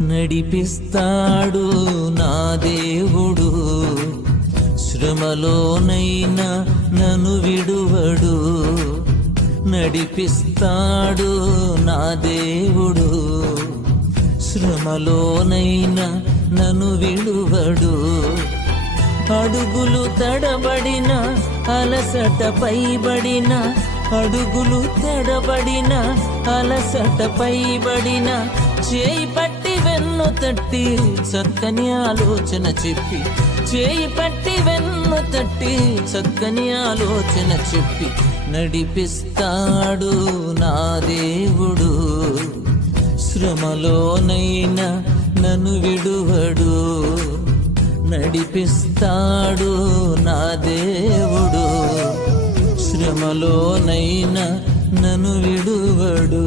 నడిపిస్తాడు నా దేవుడు, శ్రమలోనైనా నన్ను విడువడు. నడిపిస్తాడు నా దేవుడు, శ్రమలోనైనా నన్ను విడువడు. అడుగులు తడబడిన అలసట పైబడిన, అడుగులు తడబడిన అలసట పైబడిన, చేయి పట్టి వెన్ను తట్టి చక్కని ఆలోచన చెప్పి, చేయి పట్టి వెన్ను తట్టి చక్కని ఆలోచన చెప్పి నడిపిస్తాడు నా దేవుడు, శ్రమలోనైనా నన్ను విడువడు. నడిపిస్తాడు నా దేవుడు, శ్రమలోనైనా నన్ను విడువడు.